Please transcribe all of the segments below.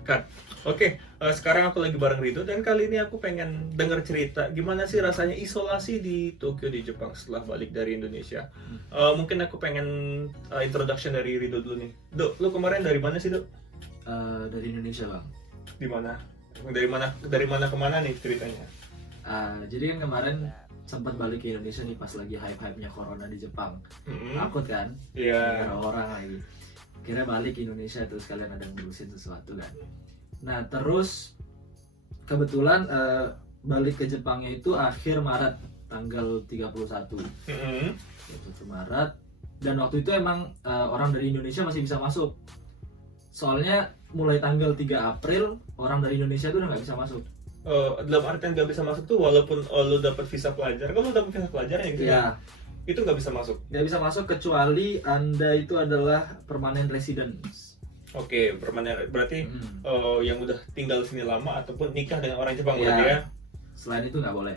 Kak, oke, sekarang aku lagi bareng Rido dan kali ini aku pengen denger cerita gimana sih rasanya isolasi di Tokyo di Jepang setelah balik dari Indonesia. Mungkin aku pengen introduction dari Rido dulu nih. Dok, lu kemarin dari mana sih, Dok? Dari Indonesia bang. Di mana? Dari mana kemana nih ceritanya? Jadi kan kemarin sempat balik ke Indonesia nih pas lagi hype-hypenya corona di Jepang. Takut kan? Iya. Gara orang lagi. Kira balik ke Indonesia terus kalian ada ngurusin sesuatu kan. Nah terus kebetulan balik ke Jepangnya itu akhir Maret tanggal 31 Maret. Dan waktu itu emang orang dari Indonesia masih bisa masuk. Soalnya mulai tanggal 3 April orang dari Indonesia tuh udah nggak bisa masuk. Dalam artian gak bisa masuk tuh walaupun lu dapat visa pelajar, kalau lu dapat visa pelajar ya gitu Iya. itu nggak bisa masuk. Nggak bisa masuk kecuali Anda itu adalah permanent residence. Oke, permanen berarti yang udah tinggal di sini lama ataupun nikah dengan orang Jepang Iya. berarti ya. Selain itu nggak boleh.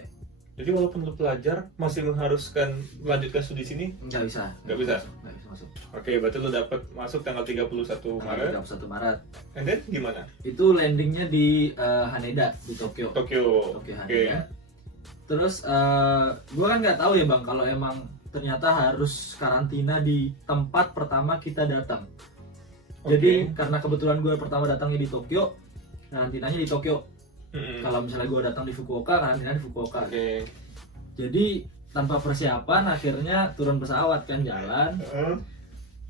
Jadi walaupun lu pelajar masih mengharuskan melanjutkan studi sini. Nggak bisa. Nggak bisa? Nggak bisa masuk. Oke, berarti lu dapat masuk tanggal 31 Maret. Tanggal 31 Maret. And then gimana? Itu landingnya di Haneda di Tokyo. Tokyo. Oke, Oke. Haneda. Terus gue kan nggak tahu ya bang kalau emang ternyata harus karantina di tempat pertama kita datang. Jadi karena kebetulan gue pertama datangnya di Tokyo, karantinanya di Tokyo. Kalau misalnya gue datang di Fukuoka, karantina di Fukuoka. Oke. Jadi tanpa persiapan akhirnya turun pesawat kan jalan.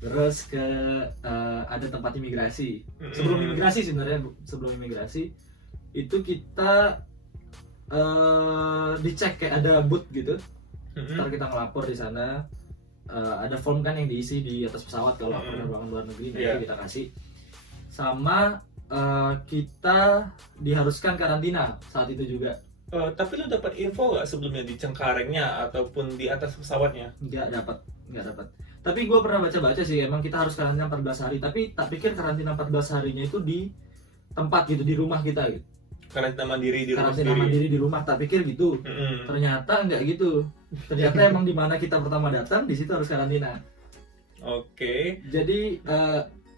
Terus ke ada tempat imigrasi. Sebelum imigrasi sebenarnya sebelum imigrasi itu kita dicek kayak ada booth gitu. Ntar kita ngelapor di sana. Ada form kan yang diisi di atas pesawat kalau penerbangan luar negeri, nah itu kita kasih. Sama kita diharuskan karantina saat itu juga. Tapi lu dapat info nggak sebelumnya di Cengkarengnya ataupun di atas pesawatnya? Nggak dapat. Tapi gue pernah baca-baca sih, emang kita harus karantina 14 hari. Tapi tak pikir karantina 14 harinya itu di tempat gitu, di rumah kita gitu. Karantina mandiri di rumah Karantina sendiri. mandiri di rumah, tak pikir gitu. Ternyata nggak gitu. Ternyata emang di mana kita pertama datang, di situ harus karantina. Oke. Jadi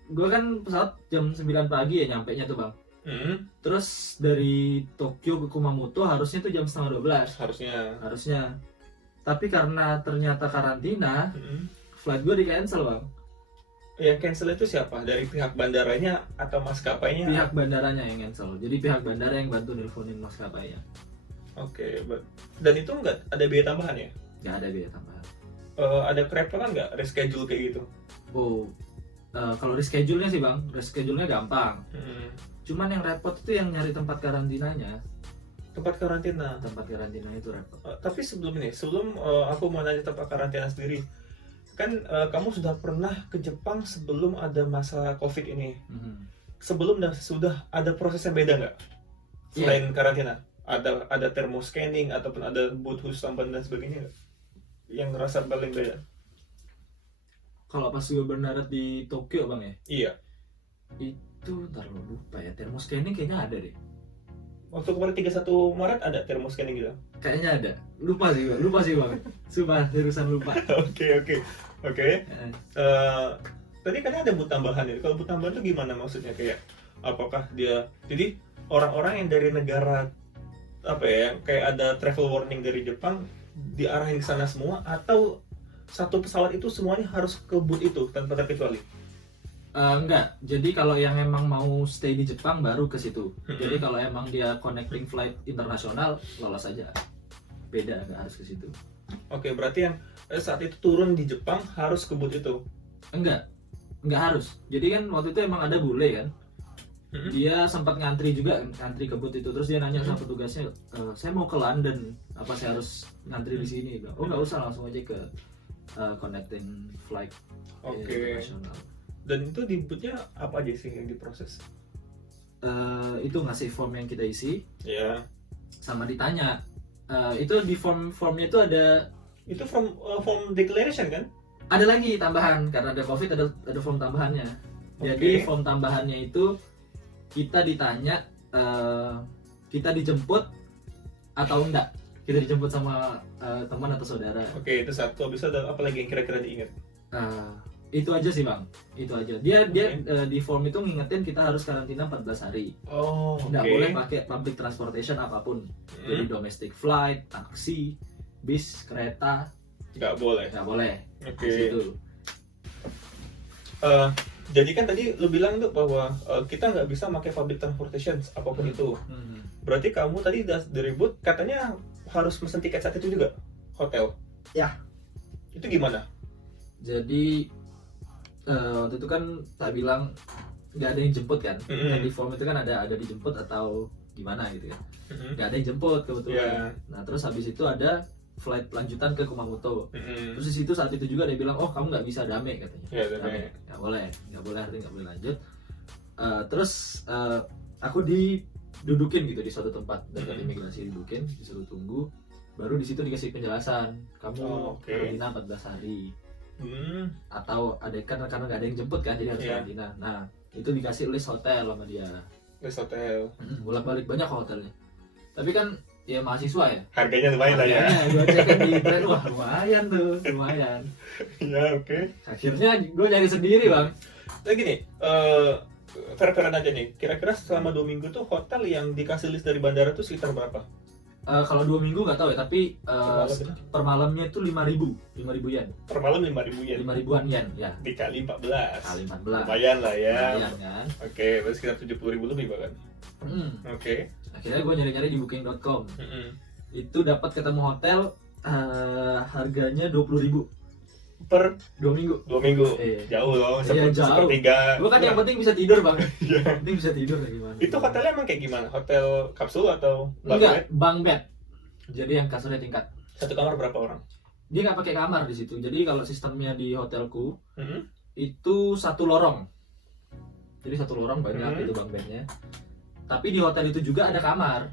gue kan pesawat jam 9 pagi ya nyampenya tuh bang. Terus dari Tokyo ke Kumamoto harusnya tuh jam setengah 12 harusnya. Tapi karena ternyata karantina, flight gue di cancel bang. Yang cancel itu siapa? Dari pihak bandaranya atau maskapainya? Pihak bandaranya yang cancel. Jadi pihak bandara yang bantu nelfonin maskapainya. Oke, dan itu nggak ada biaya tambahan ya? Nggak ada biaya tambahan. Ada kerepotan nggak reschedule kayak gitu? Kalau reschedule-nya sih bang, reschedule-nya gampang. Cuman yang repot itu yang nyari tempat karantinanya. Tempat karantina. Tempat karantina itu repot. Tapi sebelum aku mau nanya tempat karantina sendiri. Kan kamu sudah pernah ke Jepang sebelum ada masa COVID ini. Sebelum dan sesudah ada proses yang beda nggak? Selain karantina, ada thermoscanning ataupun ada booth khusus tambahan dan sebagainya nggak? Yang ngerasa paling beda? Kalau pas gue berdarat di Tokyo bang ya? Iya. Itu ntar lo lupa ya, thermoscanning kayaknya ada deh. Waktu kemarin 31 Maret ada thermoscanning gitu? Kayaknya ada. Lupa sih bang. Sumpah, terusan lupa. Oke. Tadi kan ada booth tambahan ya. Kalau booth tambahan itu gimana maksudnya? Kayak apakah dia jadi orang-orang yang dari negara apa ya, kayak ada travel warning dari Jepang diarahin ke sana semua atau satu pesawat itu semuanya harus ke booth itu tanpa terkecuali? Enggak, jadi kalau yang emang mau stay di Jepang baru ke situ. Jadi kalau emang dia connecting flight internasional, lolos aja. Beda, nggak harus ke situ. Oke, berarti yang saat itu turun di Jepang harus ke booth itu? Enggak harus. Jadi kan waktu itu emang ada bule kan. Dia sempat ngantri ke booth itu. Terus dia nanya sama petugasnya, saya mau ke London, apa saya harus ngantri di sini? Oh nggak usah, langsung aja ke connecting flight internasional. Dan itu di booth-nya apa aja sih yang diproses? Itu ngasih form yang kita isi. Ya. Sama ditanya. Itu di formnya itu ada. Itu form declaration kan? Ada lagi tambahan karena ada COVID, ada form tambahannya. Jadi form tambahannya itu kita ditanya kita dijemput atau enggak. Kita dijemput sama teman atau saudara. Oke, itu satu. Habis itu ada apa lagi yang kira-kira diingat? Itu aja sih bang, itu aja. Dia di form itu ngingetin kita harus karantina 14 hari. Oh, oke. Nggak boleh pakai public transportation apapun. Jadi domestic flight, taksi, bis, kereta, Nggak boleh. nggak boleh. Oke. Di situ. Jadi kan tadi lu bilang tuh bahwa kita nggak bisa pakai public transportation apapun itu. Berarti kamu tadi dari boot katanya harus pesen tiket saat itu juga hotel. Ya. Itu gimana? Jadi waktu itu kan tak bilang nggak ada yang jemput kan. Kan di form itu kan ada dijemput atau gimana gitu ya. Nggak ada yang jemput kebetulan. Yeah. Nah terus habis itu ada flight lanjutan ke Kumamoto. Terus di situ saat itu juga dia bilang, oh kamu nggak bisa dame katanya. Ya, dame. Nggak boleh artinya nggak boleh lanjut. Terus aku didudukin gitu di suatu tempat dekat imigrasi, didudukin, disuruh tunggu. Baru di situ dikasih penjelasan, kamu karantina 14 hari. Atau ada karena nggak ada yang jemput kan, jadi harus karantina. Nah itu dikasih list hotel sama dia. List hotel. Bolak-balik banyak hotelnya. Tapi kan ya mahasiswa ya. Harganya lumayan lah ya. Gue cek kan di internet, wah lumayan tuh, lumayan. Ya oke. Akhirnya gue nyari sendiri bang. Nah gini, fair-fairan aja nih. Kira-kira selama 2 minggu tuh hotel yang dikasih list dari bandara tuh sekitar berapa? Kalau 2 minggu nggak tahu ya, tapi per malamnya itu 5.000 yen. Per malam 5.000 yen. 5.000-an yen ya. Dikali 14. Kali 14. Lumayan lah ya. Lumayan kan. Oke, berarti sekitar 70.000 lebih bahkan. Oke. Akhirnya gue nyari-nyari di booking.com. Itu dapat ketemu hotel harganya 20.000 per 2 minggu. 2 minggu. Jauh loh, sepertiga. Gue kan yang penting bisa tidur bang. Yang penting bisa tidur kayak gimana. Itu hotelnya emang kayak gimana? Hotel kapsul atau bunk enggak, bed? bunk bed. Jadi yang kasurnya tingkat. Satu kamar berapa orang? Dia nggak pakai kamar di situ. Jadi kalau sistemnya di hotelku itu satu lorong. Jadi satu lorong banyak itu bunk bednya. Tapi di hotel itu juga ada kamar.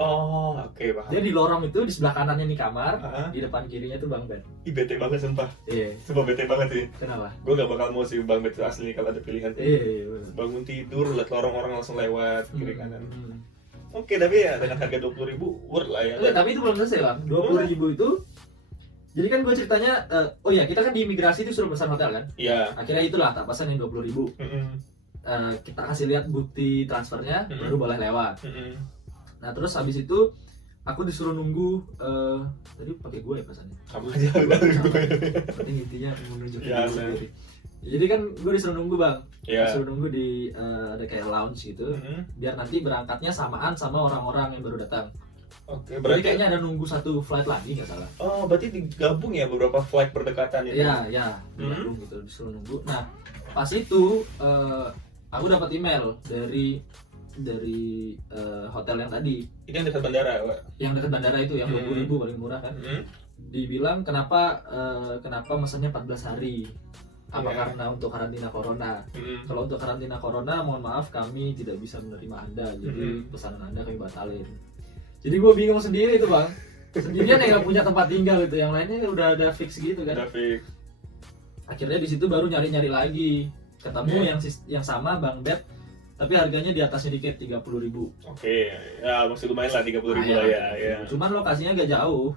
Oh, oke, paham. Jadi di lorong itu di sebelah kanannya nih kamar, di depan kirinya tuh bunk bed. Bete banget sumpah. Iya. Sumpah bete banget sih. Kenapa? Gue gak bakal mau sih bunk bed itu asli kalau ada pilihan. Iya. Bangun tidur, lihat lorong-orang langsung lewat kiri kanan. Oke, tapi ya dengan harga 20.000 worth lah ya. Tapi itu belum selesai bang. 20.000 itu. Jadi kan gue ceritanya, oh ya kita kan di imigrasi itu suruh pesan hotel kan? Iya. Akhirnya itulah tak pesan yang 20.000. Kita kasih lihat bukti transfernya, baru boleh lewat. Nah terus habis itu aku disuruh nunggu, tadi pakai gue ya pesannya. Kamu aja udah gue. Penting intinya menunjuk Ya, sendiri. Jadi kan gue disuruh nunggu bang, Ya. disuruh nunggu di ada kayak lounge gitu, biar nanti berangkatnya samaan sama orang-orang yang baru datang. Oke, Jadi berarti kayaknya ada nunggu satu flight lagi nggak salah. oh, berarti digabung ya beberapa flight berdekatan itu. Iya, digabung gitu, disuruh nunggu. Nah pas itu aku dapat email dari hotel yang tadi. Ini yang dekat bandara, Pak. Yang dekat bandara itu yang 20.000 paling murah kan. Dibilang kenapa mesennya 14 hari. Apa karena untuk karantina corona? Kalau untuk karantina corona, mohon maaf kami tidak bisa menerima Anda. Jadi pesanan Anda kami batalin. Jadi gue bingung sendiri tuh bang. Sendirian yang nggak punya tempat tinggal gitu. Yang lainnya udah ada fix gitu kan. Udah fix. Akhirnya di situ baru nyari-nyari lagi. Ketemu yang sama bunk bed. Tapi harganya di atas sedikit 30.000. Oke, ya masih lumayan lah 30.000 lah ya. Cuman lokasinya agak jauh.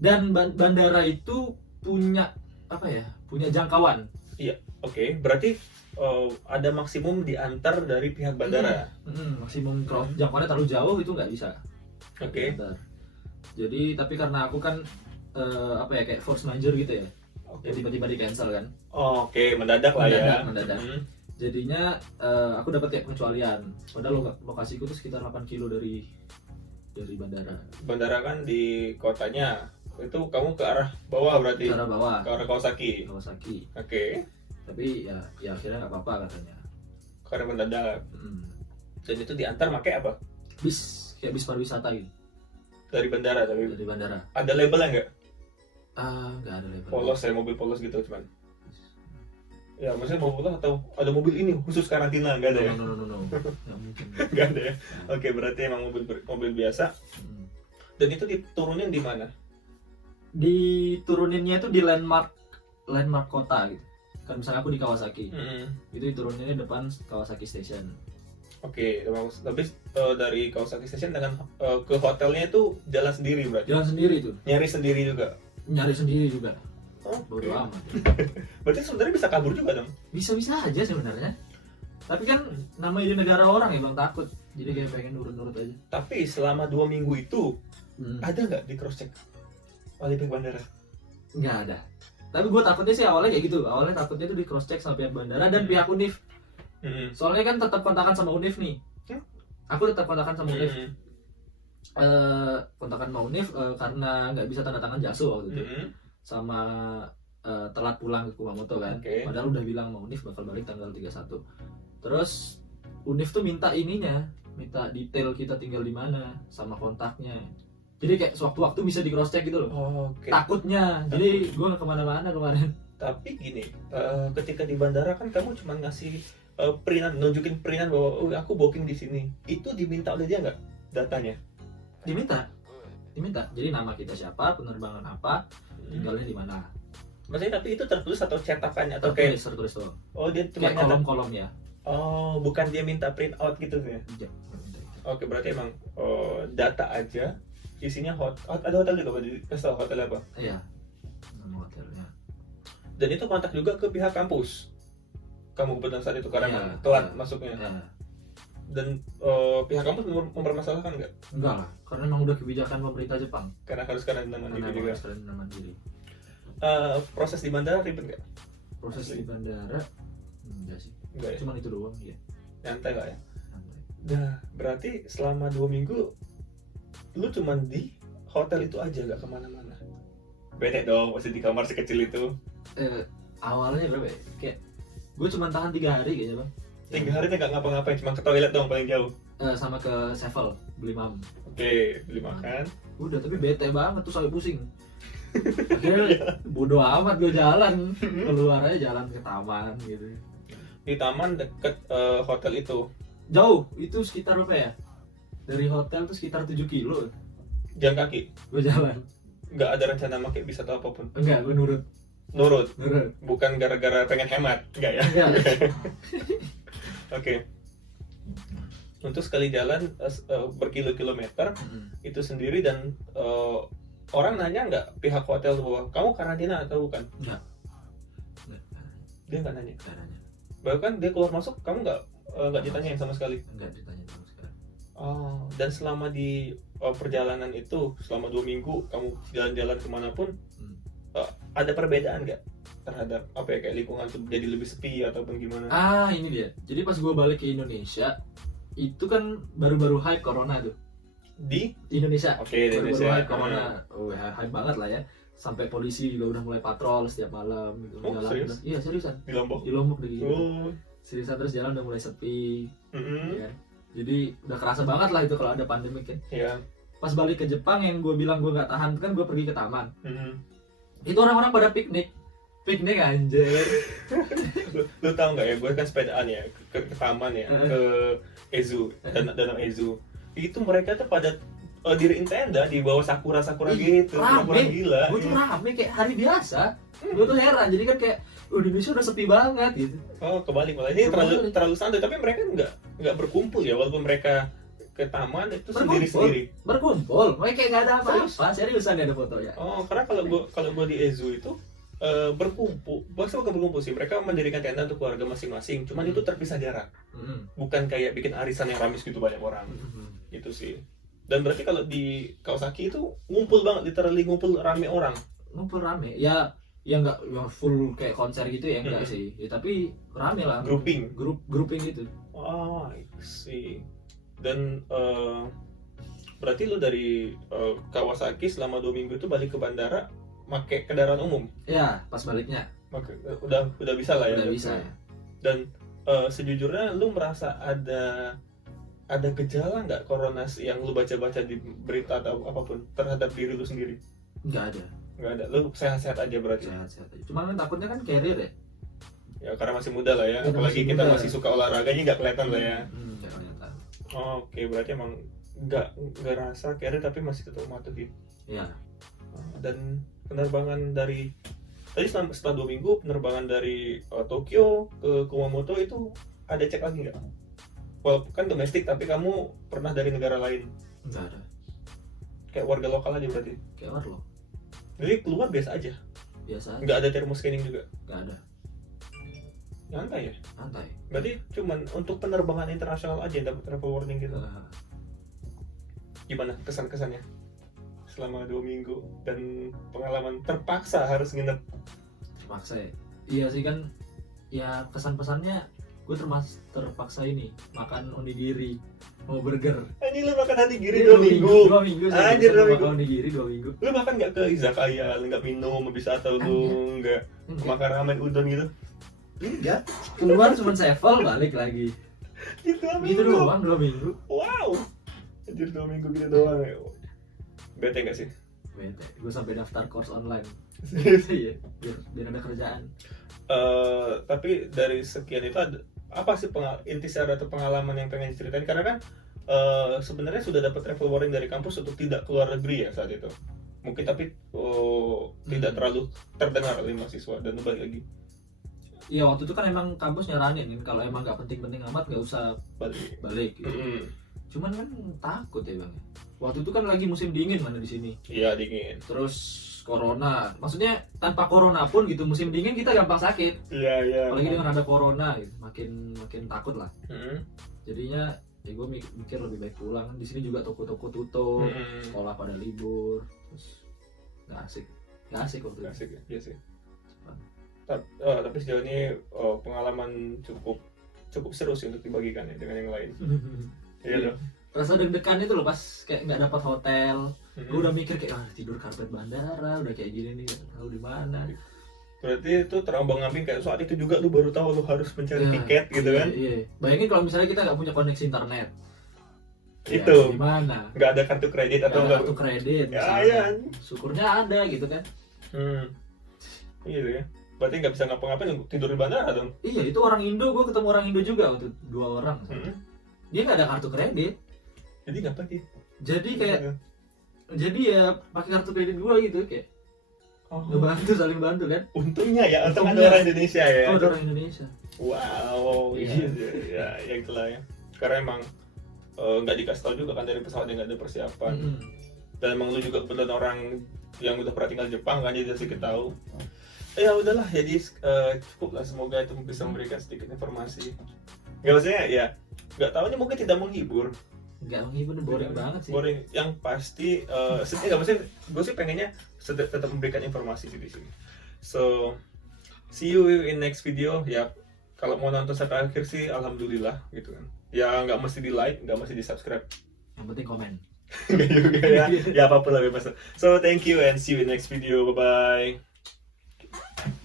Dan bandara itu punya apa ya? Punya jangkauan. Iya, oke. Berarti ada maksimum diantar dari pihak bandara. Maksimum kalau jangkauannya terlalu jauh itu nggak bisa. Oke. Jadi tapi karena aku kan apa ya kayak force majeure gitu ya. Yang tiba-tiba di cancel kan. Oke, mendadak lah ya. Mendadak. Jadinya aku dapat kayak pengecualian. Padahal lokasiku tuh sekitar 8 kilo dari bandara. Bandara kan di kotanya. Itu kamu ke arah bawah berarti? Ke arah bawah. Ke arah Kawasaki. Oke. Tapi ya akhirnya nggak apa-apa katanya. Karena mendadak. Dan itu diantar pakai apa? Bis, kayak bis pariwisata gitu. Dari bandara tapi. Dari bandara. Ada labelnya nggak? Nggak ada label. Polos ya, mobil polos gitu cuman. Ya, maksudnya mobil polos atau ada mobil ini khusus karantina nggak ada ya? No. Nggak mungkin. Nggak ada ya. Oke, berarti emang mobil biasa. Dan itu diturunin di mana? Dituruninnya itu di landmark kota gitu. Kan misalnya aku di Kawasaki. Itu dituruninnya depan Kawasaki Station. Oke, tapi dari Kawasaki Station dengan ke hotelnya itu jalan sendiri berarti? Jalan sendiri tuh. Nyari sendiri juga? Nyari sendiri juga. bodo amat. Berarti sebenarnya bisa kabur juga dong. Bisa-bisa aja sebenarnya. Tapi kan namanya di negara orang ya bang, takut. Jadi kayak pengen nurut-nurut aja. Tapi selama 2 minggu itu Hmm. ada nggak di cross check oleh pihak bandara? Nggak ada. Tapi gue takutnya sih awalnya kayak gitu. Awalnya takutnya tuh di cross check sama pihak bandara dan pihak Univ. Soalnya kan tetap kontakan sama Univ nih. Aku tetap kontakan sama Univ. Kontakan sama Univ karena nggak bisa tanda tangan Jasu waktu itu. Sama telat pulang ke Kumamoto kan. Oke. Padahal udah bilang sama Univ bakal balik tanggal 31. Terus Univ tuh minta ininya, minta detail kita tinggal di mana sama kontaknya. Jadi kayak sewaktu-waktu bisa di cross check gitu loh. Oke. Takutnya. Jadi gue nggak kemana-mana kemarin. Tapi gini, ketika di bandara kan kamu cuma ngasih printan, nunjukin printan bahwa oh, aku booking di sini. Itu diminta oleh dia nggak datanya? Diminta. Jadi nama kita siapa, penerbangan apa, tinggalnya di mana. Maksudnya tapi itu tertulis atau cetakannya atau kayak Tertulis tuh. oh dia cuma Kayak nyata. kolom-kolom ya. Oh, bukan dia minta print out gitu ya? Iya, minta itu. Oke, berarti emang data aja isinya ada hotel juga Pak? Kasih tahu hotel apa? Iya. Nama hotelnya. Dan itu kontak juga ke pihak kampus. Kamu kebetulan saat itu karena Iya, emang telat iya. masuknya. Ya, Dan pihak kampus mempermasalahkan nggak? enggak lah, karena emang udah kebijakan pemerintah Jepang. Karena harus karantina mandiri Karena juga. harus karantina mandiri. Proses di bandara ribet nggak? Proses Asli. di bandara enggak sih. Enggak ya? Cuman itu doang ya. Nyantai lah ya. Santai. Nah, berarti selama 2 minggu lu cuman di hotel itu aja nggak kemana-mana. Bete dong, masih di kamar sekecil itu. Awalnya berapa ya? Kayak gue cuma tahan 3 hari kayaknya bang. 3 hari nggak ngapa-ngapain, cuma ke toilet dong paling jauh. Sama ke Sevel beli mam. Oke, beli makan. Udah tapi bete banget tuh sampai pusing. Akhirnya bodo amat gue jalan keluar aja, jalan ke taman gitu. Di taman deket hotel itu. Jauh, itu sekitar berapa ya? Dari hotel tuh sekitar 7 kilo. Jalan kaki. Gue jalan. Nggak ada rencana pakai bis atau apapun. Enggak, gue nurut. Nurut. Nurut. Bukan gara-gara pengen hemat. Nggak ya? Enggak. Oke. Untuk sekali jalan berkilo-kilometer itu sendiri dan orang nanya nggak pihak hotel bahwa kamu karantina atau bukan? Enggak. Dia nggak nanya. Caranya. Bahkan dia keluar masuk kamu nggak ditanyain sama sekali. Enggak ditanya sama sekali. Oh, dan selama di perjalanan itu selama 2 minggu kamu jalan-jalan kemanapun ada perbedaan nggak terhadap apa ya kayak lingkungan tuh jadi lebih sepi ataupun gimana? Ini dia. Jadi pas gue balik ke Indonesia, itu kan baru-baru hype corona tuh Di Indonesia. Oke, di Baru-baru Indonesia. hype corona. Hype banget lah ya. Sampai polisi juga udah mulai patrol setiap malam gitu. Oh, Jalan serius? udah- Iya seriusan. di Lombok. Di Lombok udah gitu. Oh. Seriusan, terus jalan udah mulai sepi. Mm-mm. Ya. Jadi udah kerasa banget lah itu kalau ada pandemi kan. Iya. Pas balik ke Jepang yang gue bilang gue nggak tahan kan, gue pergi ke taman. Mm-mm. Itu orang-orang pada piknik anjir. Lu tahu nggak ya, gue kan sepedaan ya ke taman ya, ke Ezu, danau Ezu. Itu mereka tuh pada diriin tenda di bawah sakura gitu, Rame. orang gila. Gue tuh rame kayak hari biasa. Gue tuh heran, jadi kan kayak Indonesia udah sepi banget gitu. Oh, kebalik malah ini Kebalik. terlalu santai, tapi mereka nggak berkumpul ya, walaupun mereka ke taman itu sendiri-sendiri. Berkumpul, mereka kayak nggak ada apa-apa. Seriusan ada fotonya. Oh, karena kalau gua di Ezu itu berkumpul, maksudnya bukan berkumpul sih, mereka mendirikan tenda untuk keluarga masing-masing, cuman itu terpisah jarak, bukan kayak bikin arisan yang ramis gitu banyak orang, itu sih. Dan berarti kalau di Kawasaki itu ngumpul banget, literally ngumpul rame orang. Ngumpul rame, ya nggak yang full kayak konser gitu ya enggak sih, ya, tapi rame lah. Grouping gitu. Oh, I see. Dan berarti lu dari Kawasaki selama 2 minggu itu balik ke bandara pakai kendaraan umum? Ya, pas baliknya. Udah bisa lah ya. Udah bisa ya. Dan sejujurnya lu merasa ada gejala nggak corona yang lu baca-baca di berita atau apapun terhadap diri lu sendiri? Nggak ada. Nggak ada. Lu sehat-sehat aja berarti? Sehat-sehat aja. Cuman kan takutnya kan carrier ya. Ya karena masih muda lah ya. Karena Apalagi masih kita muda. masih suka olahraganya nggak kelihatan lah ya. Nggak kelihatan. Oke, berarti emang nggak rasa carrier tapi masih tetap mematuhi. Ya. Dan penerbangan dari tadi setelah 2 minggu penerbangan dari Tokyo ke Kumamoto itu ada cek lagi nggak? Walaupun kan domestik tapi kamu pernah dari negara lain, Nggak ada. kayak warga lokal aja berarti. Kayak warlock. Jadi keluar biasa aja. biasa aja. Nggak ada thermoscanning juga. Nggak ada, Santai ya. santai. Berarti cuman untuk penerbangan internasional aja yang dapat travel warning gitu. Eh, Gimana kesan-kesannya selama 2 minggu dan pengalaman terpaksa harus nginep? terpaksa ya. Iya sih kan, ya kesan-pesannya gue terpaksa ini makan onigiri, mau burger. Anjir, lu makan onigiri Iya, 2 minggu. 2 minggu saya Anjir, bisa 2 makan minggu. onigiri 2 minggu. Lu makan nggak ke izakaya, nggak minum habis atau lu nggak makan ramen udon gitu? Enggak, keluar cuma sevel balik lagi. Gitu Gitu doang 2 minggu. Wow. Anjir, 2 minggu gitu doang ya. Bete nggak sih? Bete, gue sampai daftar course online. Serius? Iya, biar ada kerjaan. Tapi dari sekian itu ada apa sih intisari atau pengalaman yang pengen diceritain? Karena kan sebenarnya sudah dapat travel warning dari kampus untuk tidak keluar negeri ya saat itu. Mungkin tapi tidak terlalu terdengar oleh mahasiswa dan balik lagi Iya, waktu itu kan emang kampus nyaranin kan kalau emang nggak penting-penting amat nggak usah balik gitu. Cuman kan takut ya bang. Waktu itu kan lagi musim dingin mana di sini. Iya, dingin. Terus corona, maksudnya tanpa corona pun gitu musim dingin kita gampang sakit. Iya. Apalagi dengan ada corona gitu, makin takut lah. Jadinya ya gue mikir lebih baik pulang. Di sini juga toko-toko tutup, sekolah pada libur, terus nggak asik waktu itu. Asik ya, iya sih. Tapi sejauh ini pengalaman cukup seru sih untuk dibagikan ya dengan yang lain. Iya dong. Rasa deg-degan itu loh pas kayak nggak dapat hotel. Gue udah mikir kayak tidur karpet bandara, udah kayak gini nih, nggak tahu di mana. Berarti itu terombang-ambing kayak saat itu juga lu baru tahu lu harus mencari Ya, tiket gitu kan? Iya. Bayangin kalau misalnya kita nggak punya koneksi internet. Itu. Ya, gimana? Nggak ada kartu kredit atau Nggak ada nggak? kartu kredit. Ya, misalnya. iya. Syukurnya ada gitu kan. Gitu ya. Berarti nggak bisa ngapa-ngapain, tidur di bandara dong? Iya, itu orang Indo, gue ketemu orang Indo juga waktu 2 orang. Dia nggak ada kartu kredit. Jadi ngapain dia? Jadi ya pakai kartu kredit gue gitu kayak ngebantu, saling bantu kan. Untungnya ya, untung ada Untungnya. orang Indonesia ya. Oh, ada orang Indonesia. Wow, Iya. ya itulah ya. Karena emang nggak dikasih tahu juga kan dari pesawat yang nggak ada persiapan. Dan emang lu juga kebetulan orang yang udah pernah tinggal di Jepang kan, jadi sedikit tahu. Ya udahlah, jadi cukup lah, semoga itu bisa memberikan sedikit informasi. Nggak, maksudnya ya nggak tahu ini mungkin tidak menghibur. Nggak menghibur, boring banget sih. Boring, yang pasti nggak, maksudnya gue sih pengennya tetap memberikan informasi sih di sini. So see you in next video ya. Kalau mau nonton sampai akhir sih alhamdulillah gitu kan. Ya nggak mesti di like, nggak mesti di subscribe. Yang penting komen. Nggak juga ya. Ya apapun lah bebas. So thank you and see you in next video. Bye bye.